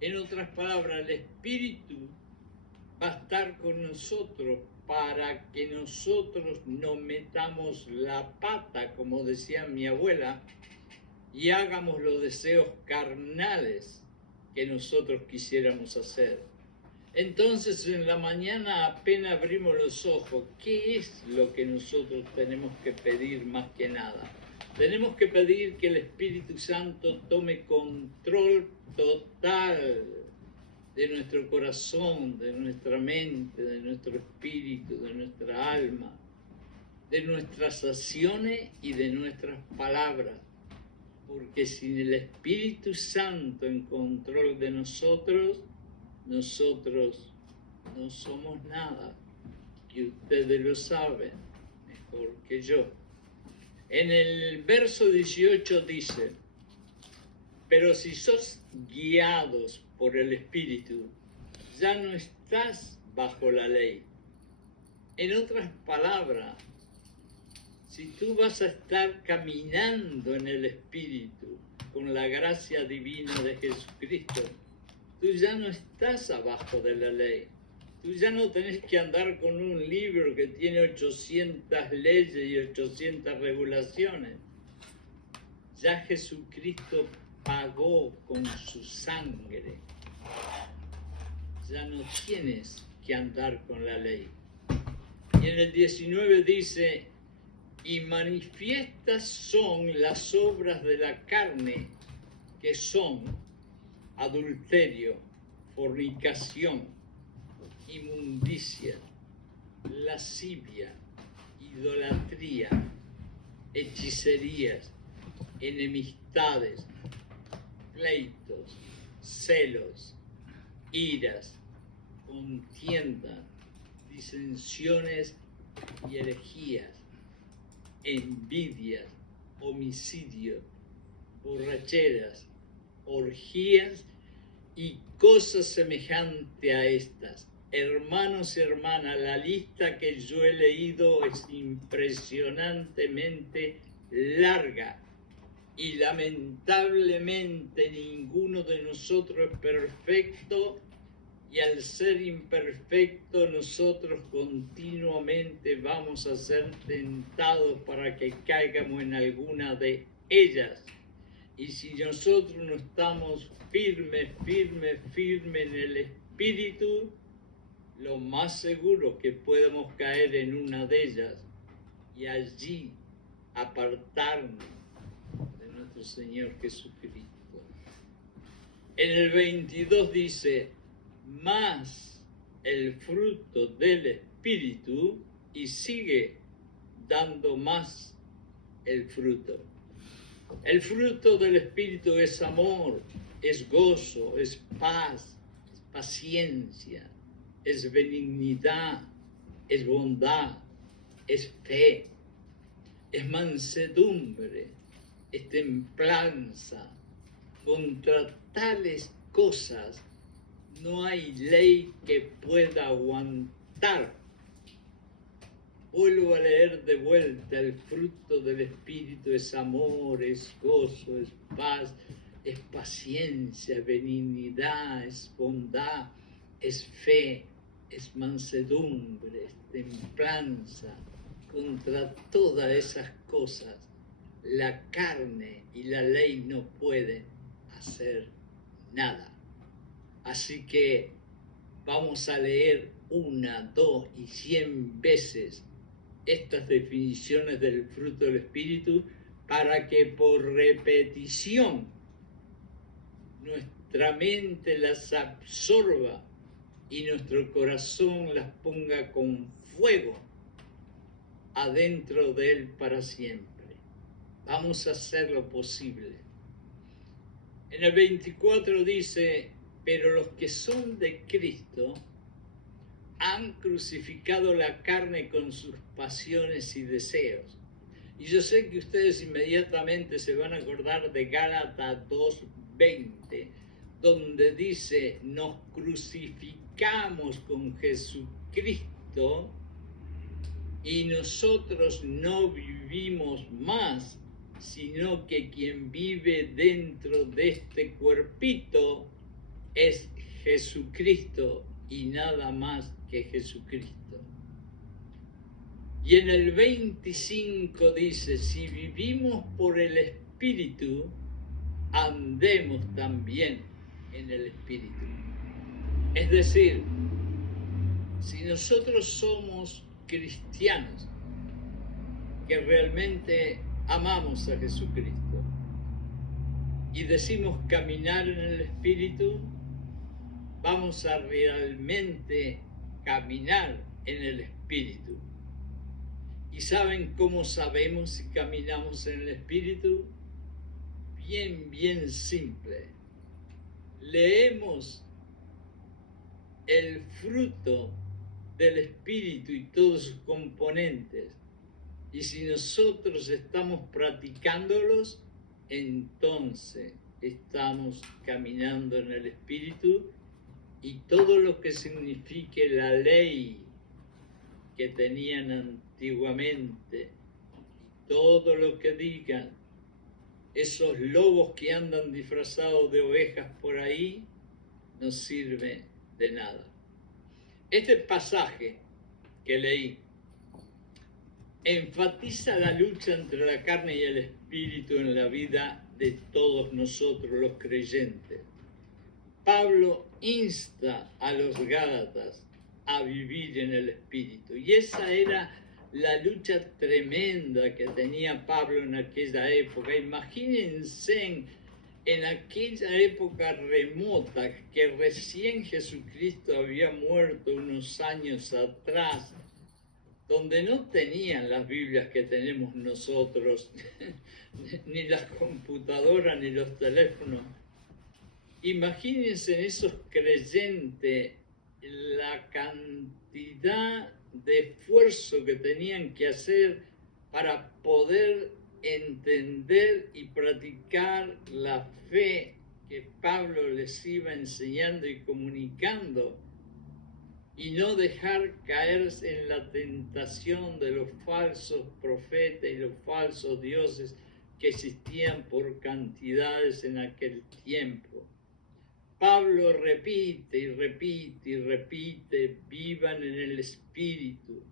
En otras palabras, el Espíritu va a estar con nosotros para que nosotros no metamos la pata, como decía mi abuela, y hagamos los deseos carnales que nosotros quisiéramos hacer. Entonces, en la mañana apenas abrimos los ojos, ¿qué es lo que nosotros tenemos que pedir más que nada? Tenemos que pedir que el Espíritu Santo tome control total de nuestro corazón, de nuestra mente, de nuestro espíritu, de nuestra alma, de nuestras acciones y de nuestras palabras. Porque sin el Espíritu Santo en control de nosotros, nosotros no somos nada, y ustedes lo saben mejor que yo. En el verso 18 dice, pero si sos guiados por el Espíritu, ya no estás bajo la ley. En otras palabras, si tú vas a estar caminando en el Espíritu, con la gracia divina de Jesucristo, tú ya no estás abajo de la ley. Tú ya no tenés que andar con un libro que tiene 800 leyes y 800 regulaciones. Ya Jesucristo pagó con su sangre. Ya no tienes que andar con la ley. Y en el 19 dice, y manifiestas son las obras de la carne, que son adulterio, fornicación, inmundicia, lascivia, idolatría, hechicerías, enemistades, pleitos, celos, iras, contienda, disensiones y herejías, envidias, homicidios, borracheras, orgías y cosas semejantes a estas. Hermanos y hermanas, la lista que yo he leído es impresionantemente larga y lamentablemente ninguno de nosotros es perfecto, y al ser imperfecto nosotros continuamente vamos a ser tentados para que caigamos en alguna de ellas. Y si nosotros no estamos firmes en el Espíritu, lo más seguro que podemos caer en una de ellas y allí apartarnos de nuestro Señor Jesucristo. En el 22 dice, más el fruto del Espíritu, y sigue dando más el fruto. El fruto del Espíritu es amor, es gozo, es paz, es paciencia, es benignidad, es bondad, es fe, es mansedumbre, es templanza. Contra tales cosas no hay ley que pueda aguantar. Vuelvo a leer de vuelta, el fruto del Espíritu es amor, es gozo, es paz, es paciencia, es benignidad, es bondad, es fe, es mansedumbre, es templanza. Contra todas esas cosas, la carne y la ley no pueden hacer nada. Así que vamos a leer 1, 2 y 100 veces estas definiciones del fruto del Espíritu para que por repetición nuestra mente las absorba y nuestro corazón las ponga con fuego adentro de él para siempre. Vamos a hacer lo posible. En el 24 dice, pero los que son de Cristo han crucificado la carne con sus pasiones y deseos. Y yo sé que ustedes inmediatamente se van a acordar de Gálatas 2:20, donde dice, nos crucificamos con Jesucristo y nosotros no vivimos más, sino que quien vive dentro de este cuerpito es Jesucristo y nada más que Jesucristo. Y en el 25 dice, si vivimos por el Espíritu, andemos también en el Espíritu. Es decir, si nosotros somos cristianos, que realmente amamos a Jesucristo y decimos caminar en el Espíritu, vamos a realmente caminar en el Espíritu. ¿Y saben cómo sabemos si caminamos en el Espíritu? Bien simple. Leemos el fruto del Espíritu y todos sus componentes. Y si nosotros estamos practicándolos, entonces estamos caminando en el Espíritu, y todo lo que signifique la ley que tenían antiguamente, y todo lo que digan esos lobos que andan disfrazados de ovejas por ahí, no sirve de nada. Este pasaje que leí enfatiza la lucha entre la carne y el espíritu en la vida de todos nosotros los creyentes. Pablo insta a los Gálatas a vivir en el espíritu, y esa era la lucha tremenda que tenía Pablo en aquella época. Imagínense en aquella época remota, que recién Jesucristo había muerto unos años atrás, donde no tenían las Biblias que tenemos nosotros, ni las computadoras, ni los teléfonos. Imagínense en esos creyentes la cantidad de esfuerzo que tenían que hacer para poder entender y practicar la fe que Pablo les iba enseñando y comunicando, y no dejar caerse en la tentación de los falsos profetas y los falsos dioses que existían por cantidades en aquel tiempo. Pablo repite y repite y repite, vivan en el Espíritu.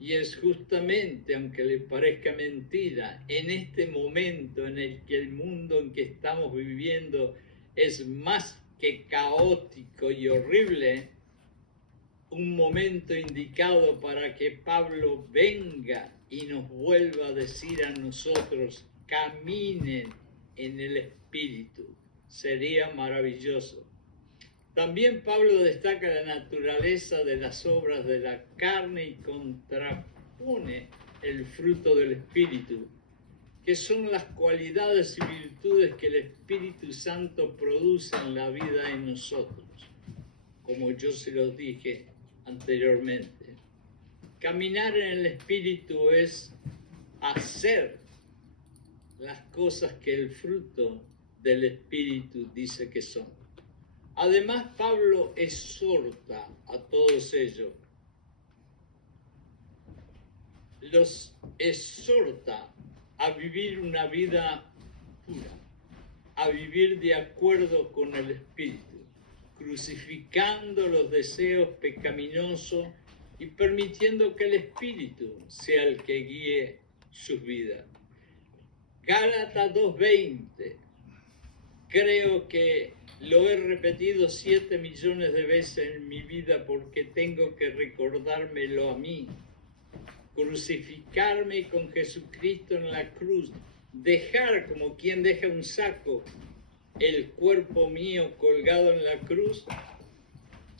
Y es justamente, aunque les parezca mentira, en este momento en el que el mundo en que estamos viviendo es más que caótico y horrible, un momento indicado para que Pablo venga y nos vuelva a decir a nosotros, caminen en el Espíritu. Sería maravilloso. También Pablo destaca la naturaleza de las obras de la carne y contrapone el fruto del Espíritu, que son las cualidades y virtudes que el Espíritu Santo produce en la vida de nosotros, como yo se los dije anteriormente. Caminar en el Espíritu es hacer las cosas que el fruto del Espíritu dice que son. Además, Pablo exhorta a todos ellos, los exhorta a vivir una vida pura, a vivir de acuerdo con el Espíritu, crucificando los deseos pecaminosos y permitiendo que el Espíritu sea el que guíe sus vidas. Gálatas 2:20, creo que lo he repetido 7 millones de veces en mi vida porque tengo que recordármelo a mí. Crucificarme con Jesucristo en la cruz, dejar como quien deja un saco el cuerpo mío colgado en la cruz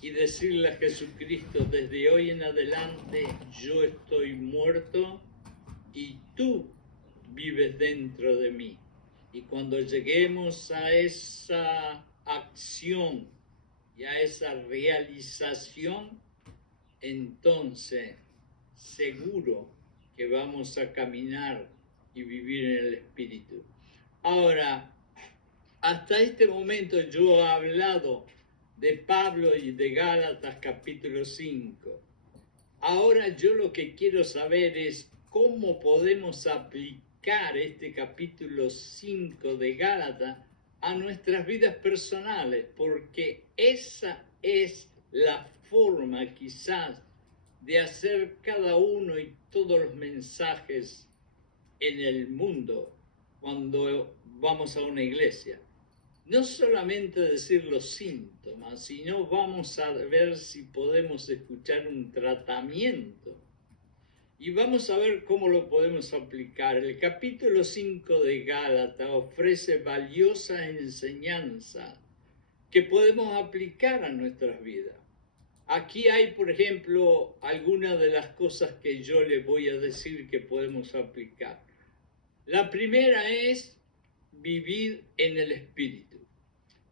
y decirle a Jesucristo, desde hoy en adelante yo estoy muerto y tú vives dentro de mí. Y cuando lleguemos a esa acción y a esa realización, entonces seguro que vamos a caminar y vivir en el Espíritu. Ahora, hasta este momento yo he hablado de Pablo y de Gálatas capítulo 5. Ahora yo lo que quiero saber es cómo podemos aplicar este capítulo 5 de Gálatas a nuestras vidas personales, porque esa es la forma quizás de hacer cada uno y todos los mensajes en el mundo cuando vamos a una iglesia. No solamente decir los síntomas, sino vamos a ver si podemos escuchar un tratamiento. Y vamos a ver cómo lo podemos aplicar. El capítulo 5 de Gálatas ofrece valiosa enseñanza que podemos aplicar a nuestras vidas. Aquí hay, por ejemplo, algunas de las cosas que yo les voy a decir que podemos aplicar. La primera es vivir en el Espíritu.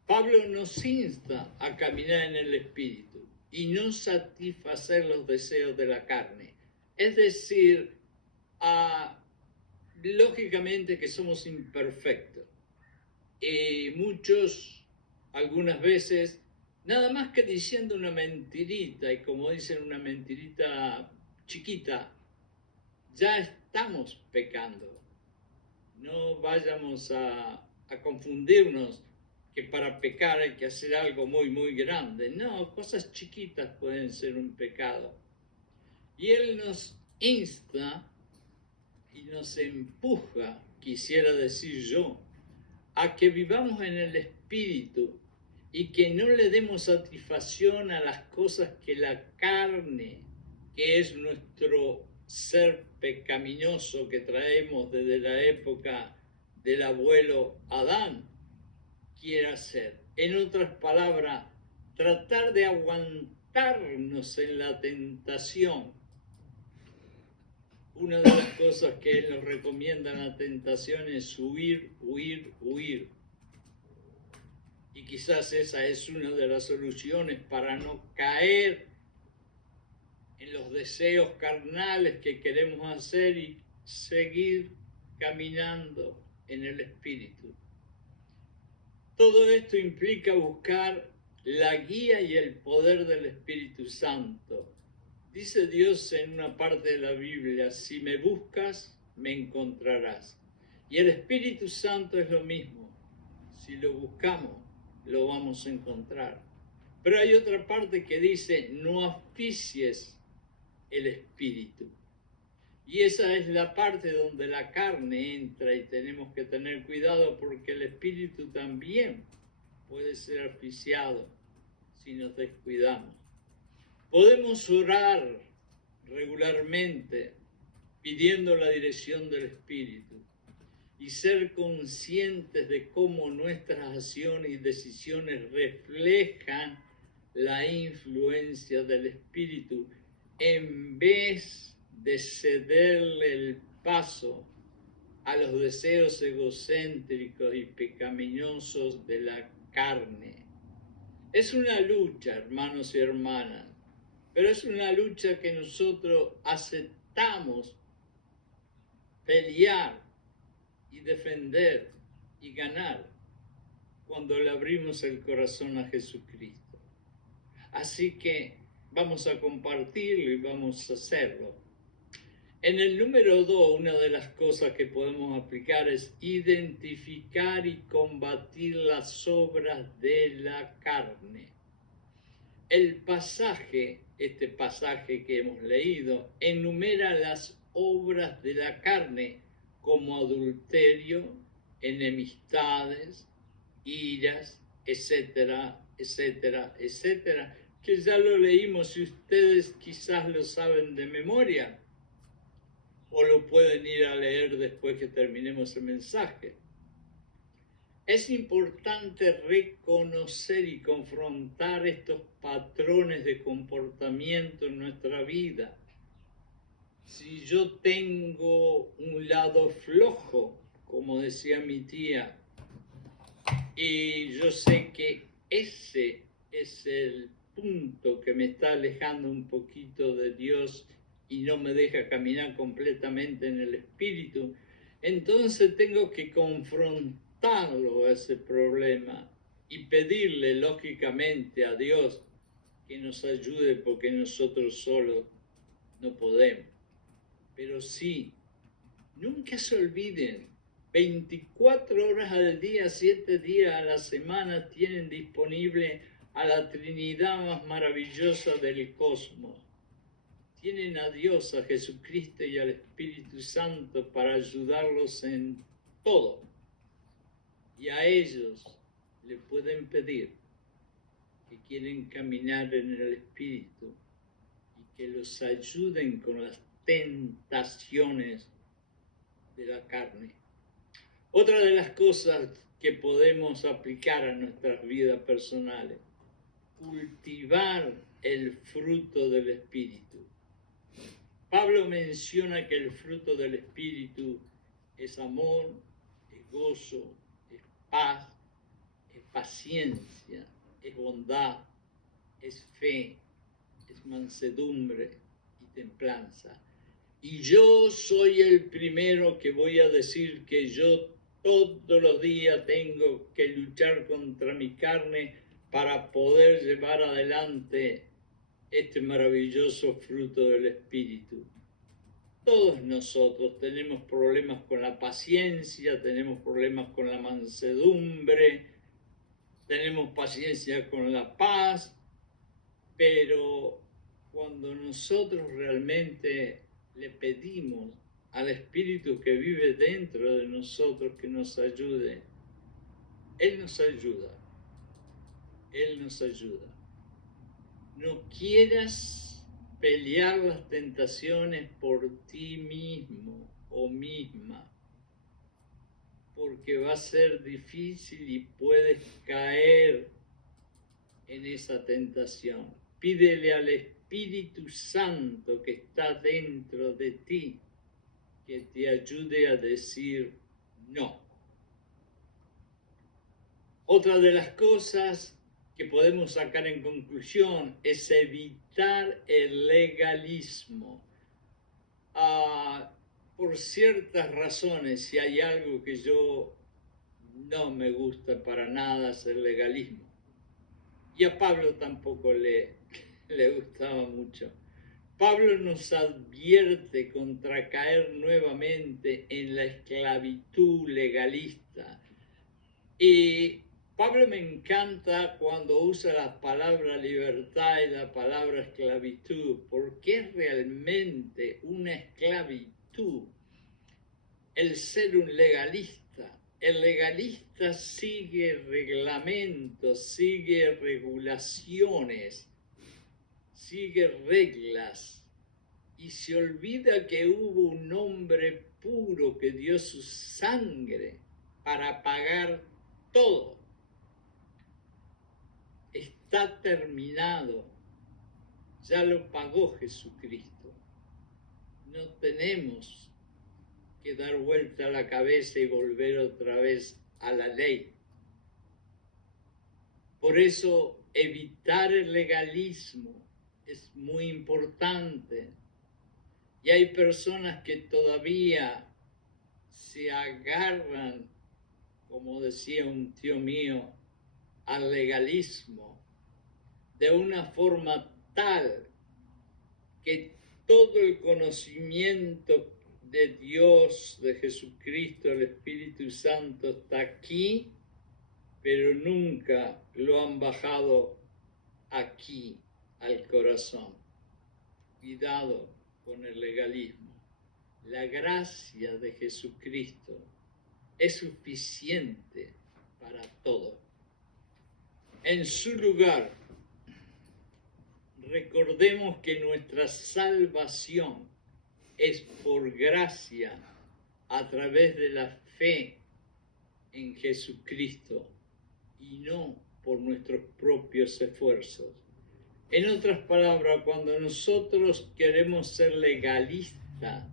Pablo nos insta a caminar en el Espíritu y no satisfacer los deseos de la carne. Es decir, lógicamente que somos imperfectos. Muchos, algunas veces, nada más que diciendo una mentirita, y como dicen una mentirita chiquita, ya estamos pecando. No vayamos a confundirnos que para pecar hay que hacer algo muy, muy grande. No, cosas chiquitas pueden ser un pecado. Y Él nos insta y nos empuja, quisiera decir yo, a que vivamos en el Espíritu y que no le demos satisfacción a las cosas que la carne, que es nuestro ser pecaminoso que traemos desde la época del abuelo Adán, quiere hacer. En otras palabras, tratar de aguantarnos en la tentación. Una de las cosas que él nos recomienda en la tentación es huir, huir, huir. Y quizás esa es una de las soluciones para no caer en los deseos carnales que queremos hacer y seguir caminando en el Espíritu. Todo esto implica buscar la guía y el poder del Espíritu Santo. Dice Dios en una parte de la Biblia, si me buscas, me encontrarás. Y el Espíritu Santo es lo mismo. Si lo buscamos, lo vamos a encontrar. Pero hay otra parte que dice, no asfixies el Espíritu. Y esa es la parte donde la carne entra y tenemos que tener cuidado porque el Espíritu también puede ser asfixiado si nos descuidamos. Podemos orar regularmente pidiendo la dirección del Espíritu y ser conscientes de cómo nuestras acciones y decisiones reflejan la influencia del Espíritu en vez de cederle el paso a los deseos egocéntricos y pecaminosos de la carne. Es una lucha, hermanos y hermanas, pero es una lucha que nosotros aceptamos pelear y defender y ganar cuando le abrimos el corazón a Jesucristo. Así que vamos a compartirlo y vamos a hacerlo. En el número 2, una de las cosas que podemos aplicar es identificar y combatir las obras de la carne. El pasaje, este pasaje que hemos leído, enumera las obras de la carne como adulterio, enemistades, iras, etcétera, etcétera, etcétera, que ya lo leímos y ustedes quizás lo saben de memoria o lo pueden ir a leer después que terminemos el mensaje. Es importante reconocer y confrontar estos patrones de comportamiento en nuestra vida. Si yo tengo un lado flojo, como decía mi tía, y yo sé que ese es el punto que me está alejando un poquito de Dios y no me deja caminar completamente en el Espíritu, entonces tengo que confrontarlo a ese problema y pedirle lógicamente a Dios que nos ayude porque nosotros solos no podemos. Pero sí, nunca se olviden 24 horas al día, 7 días a la semana tienen disponible a la Trinidad más maravillosa del cosmos. Tienen a Dios, a Jesucristo y al Espíritu Santo para ayudarlos en todo. Y a ellos le pueden pedir que quieren caminar en el Espíritu y que los ayuden con las tentaciones de la carne. Otra de las cosas que podemos aplicar a nuestras vidas personales, cultivar el fruto del Espíritu. Pablo menciona que el fruto del Espíritu es amor, es gozo, es paz, es paciencia, es bondad, es fe, es mansedumbre y templanza. Y yo soy el primero que voy a decir que yo todos los días tengo que luchar contra mi carne para poder llevar adelante este maravilloso fruto del Espíritu. Todos nosotros tenemos problemas con la paciencia, tenemos problemas con la mansedumbre, tenemos paciencia con la paz, pero cuando nosotros realmente le pedimos al Espíritu que vive dentro de nosotros que nos ayude, Él nos ayuda. Él nos ayuda. No quieras pelear las tentaciones por ti mismo o misma, porque va a ser difícil y puedes caer en esa tentación. Pídele al Espíritu Santo que está dentro de ti que te ayude a decir no. Otra de las cosas que podemos sacar en conclusión es evitar el legalismo. Por ciertas razones, si hay algo que yo no me gusta para nada es el legalismo. Y a Pablo tampoco le gustaba mucho. Pablo nos advierte contra caer nuevamente en la esclavitud legalista. Y Pablo me encanta cuando usa la palabra libertad y la palabra esclavitud, porque es realmente una esclavitud el ser un legalista. El legalista sigue reglamentos, sigue regulaciones, sigue reglas y se olvida que hubo un hombre puro que dio su sangre para pagar todo. Está terminado, ya lo pagó Jesucristo. No tenemos que dar vuelta a la cabeza y volver otra vez a la ley. Por eso evitar el legalismo es muy importante. Y hay personas que todavía se agarran, como decía un tío mío, al legalismo de una forma tal que todo el conocimiento de Dios, de Jesucristo, el Espíritu Santo está aquí, pero nunca lo han bajado aquí al corazón. Cuidado con el legalismo. La gracia de Jesucristo es suficiente para todo. En su lugar, recordemos que nuestra salvación es por gracia a través de la fe en Jesucristo y no por nuestros propios esfuerzos. En otras palabras, cuando nosotros queremos ser legalistas,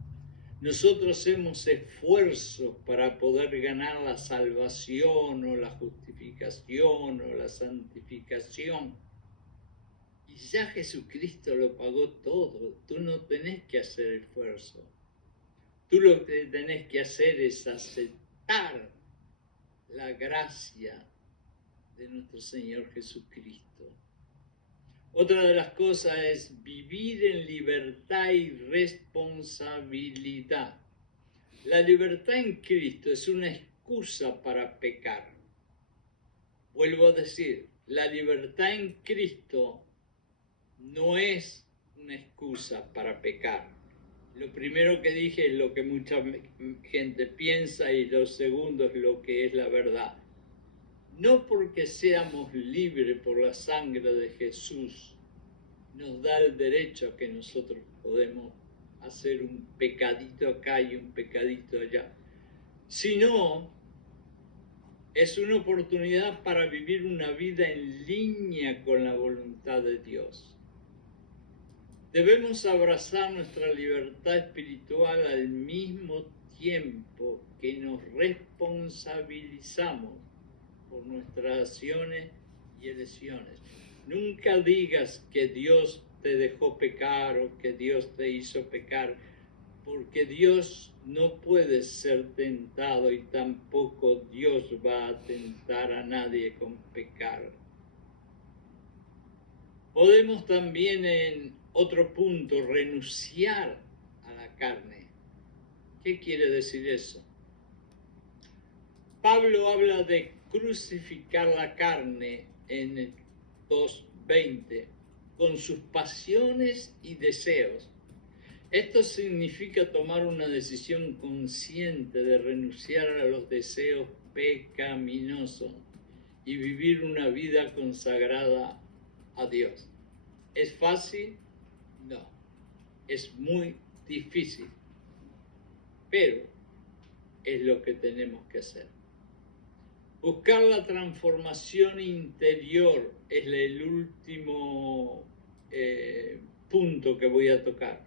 nosotros hacemos esfuerzos para poder ganar la salvación o la justificación o la santificación. Y ya Jesucristo lo pagó todo. Tú no tenés que hacer esfuerzo. Tú lo que tenés que hacer es aceptar la gracia de nuestro Señor Jesucristo. Otra de las cosas es vivir en libertad y responsabilidad. La libertad en Cristo es una excusa para pecar. Vuelvo a decir, la libertad en Cristo no es una excusa para pecar. Lo primero que dije es lo que mucha gente piensa y lo segundo es lo que es la verdad. No porque seamos libres por la sangre de Jesús, nos da el derecho a que nosotros podemos hacer un pecadito acá y un pecadito allá, sino es una oportunidad para vivir una vida en línea con la voluntad de Dios. Debemos abrazar nuestra libertad espiritual al mismo tiempo que nos responsabilizamos por nuestras acciones y elecciones. Nunca digas que Dios te dejó pecar o que Dios te hizo pecar, porque Dios no puede ser tentado y tampoco Dios va a tentar a nadie con pecar. Podemos también en otro punto renunciar a la carne. ¿Qué quiere decir eso? Pablo habla de crucificar la carne en el 2:20 con sus pasiones y deseos. Esto significa tomar una decisión consciente de renunciar a los deseos pecaminosos y vivir una vida consagrada a Dios. ¿Es fácil? No. Es muy difícil. Pero es lo que tenemos que hacer. Buscar la transformación interior es el último punto que voy a tocar.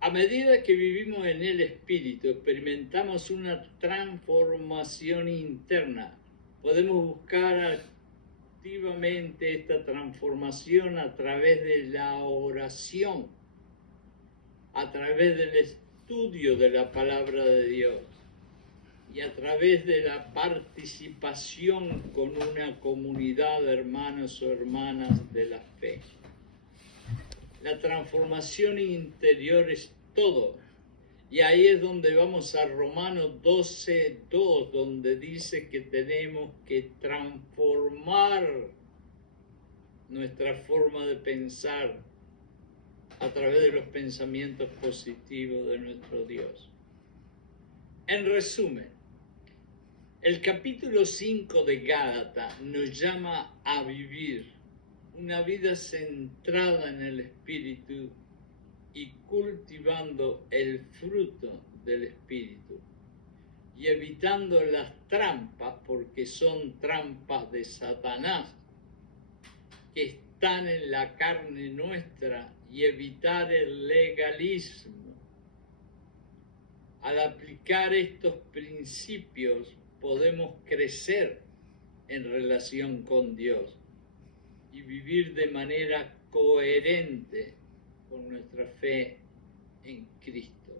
A medida que vivimos en el Espíritu, experimentamos una transformación interna. Podemos buscar activamente esta transformación a través de la oración, a través del estudio de la palabra de Dios y a través de la participación con una comunidad de hermanos o hermanas de la fe. La transformación interior es todo. Y ahí es donde vamos a Romanos 12:2, donde dice que tenemos que transformar nuestra forma de pensar a través de los pensamientos positivos de nuestro Dios. En resumen, el capítulo 5 de Gálatas nos llama a vivir una vida centrada en el Espíritu y cultivando el fruto del Espíritu y evitando las trampas, porque son trampas de Satanás que están en la carne nuestra, y evitar el legalismo. Al aplicar estos principios podemos crecer en relación con Dios y vivir de manera coherente con nuestra fe en Cristo.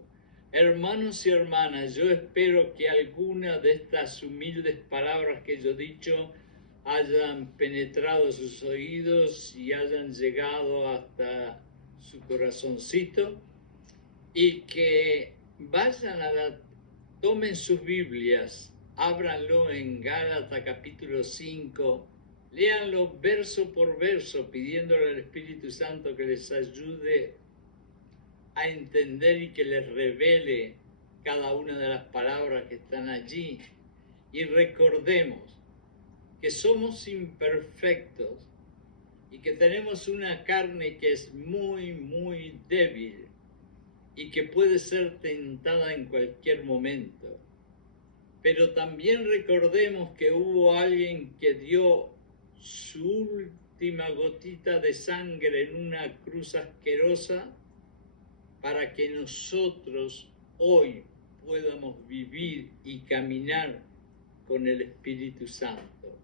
Hermanos y hermanas, yo espero que alguna de estas humildes palabras que yo he dicho hayan penetrado sus oídos y hayan llegado hasta su corazoncito, y que vayan tomen sus Biblias, ábranlo en Gálatas capítulo 5, léanlo verso por verso, pidiéndole al Espíritu Santo que les ayude a entender y que les revele cada una de las palabras que están allí. Y recordemos que somos imperfectos y que tenemos una carne que es muy, muy débil y que puede ser tentada en cualquier momento. Pero también recordemos que hubo alguien que dio su última gotita de sangre en una cruz asquerosa para que nosotros hoy podamos vivir y caminar con el Espíritu Santo.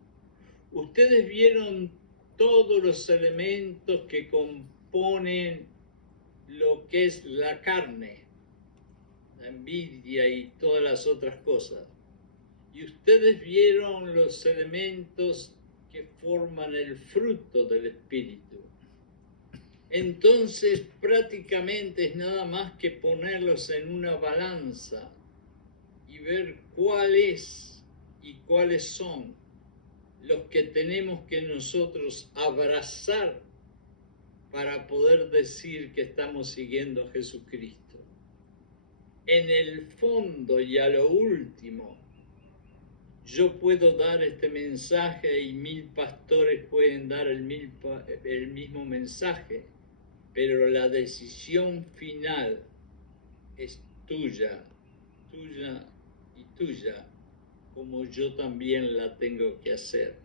Ustedes vieron todos los elementos que componen lo que es la carne, la envidia y todas las otras cosas. Y ustedes vieron los elementos que forman el fruto del Espíritu. entonces prácticamente es nada más que ponerlos en una balanza y ver cuál es y cuáles son los que tenemos que nosotros abrazar para poder decir que estamos siguiendo a Jesucristo. En el fondo y a lo último, yo puedo dar este mensaje y 1000 pastores pueden dar el mismo mensaje, pero la decisión final es tuya, tuya y tuya, como yo también la tengo que hacer.